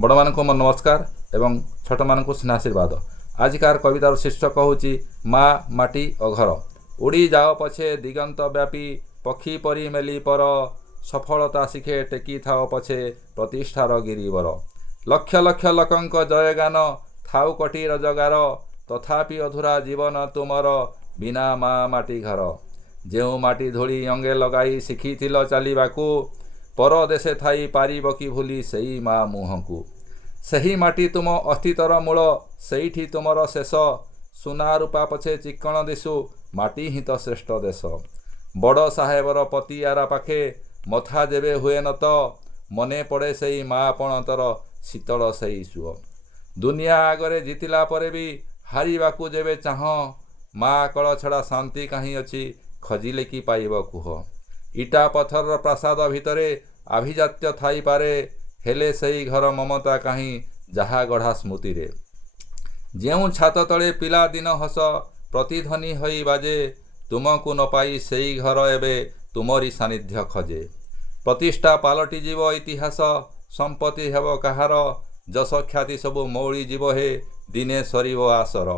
बड़ मान को नमस्कार एवं छोट मान को स्नेह आशीर्वाद। आजिकार कवितार शीर्षक होची माँ माटी अघर। उड़ी जाओ पछे दिगंत व्यापी पक्षी परी मेली पर, सफलता शिखे टेकी थाओ पछे प्रतिष्ठार गिरिवर। लक्ष लक्ष लोकंक जयगान थाउ कोटी रोजगार, तथापि अधूरा जीवन तुमर बिना माँ माटी घर। जेउ माटी धूली अंगे लगाई शिखिथिल चालिबाकू, पर देशे थाई पारिब कि भूली सेई माँ मुहंकू। सही माटी तुम अस्तित्वर मूल, सेठी तुमर शेष। सुना रूपा पछे चिक्कण दिशु, माटी ही तो श्रेष्ठ देश। बड़ साहेबर पतियारा पाखे मथा जेबे हुए न तो, मने पड़े सेई माँ पणतर शीतल सेई सुओ। दुनिया आगरे जितिला परे भी हारिबाकू जेबे चाह, माँ कळ छड़ा शांति काहीं अछि खजिले कि पाइब कुह। इटा पथर प्रासाद भितरे आभिजात्य थाई पारे, हेले सेई घर ममता काहीं जहा गढ़ा स्मृति रे। जेउ छात तले पिला दिन हस प्रतिध्वनि होई बाजे, तुमको न पाई सेई घर एबे तुमरी सानिध्य खजे। प्रतिष्ठा पालटी जीव इतिहास, संपत्ति हेब काहार, जस ख्याति सबु मौली जीव हे दिने सरीब आसर।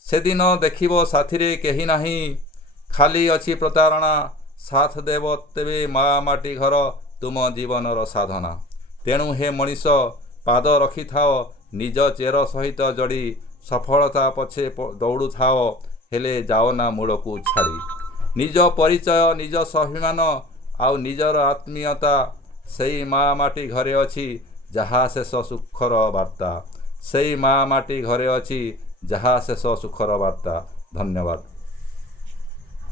से दिन देखिब साथीरे केही नाही, खाली अछि प्रतारणा, साथ देव तेबे माँ माटी घर तुम जीवनर साधना। तेणु हे मनीष पाद रखि थाओ निज चेर सहित जड़ी, सफलता पछे दौड़ू थाओ हेले जाओ ना मूल को छाड़ी। निज परिचय निज स्वाभिमान आउ निजर आत्मीयता, सेई माँ माटी घरे अछि जहा शेष सुखर वार्ता। सेई माँ माटी घरे अछि जहा शेष सुखर वार्ता। धन्यवाद।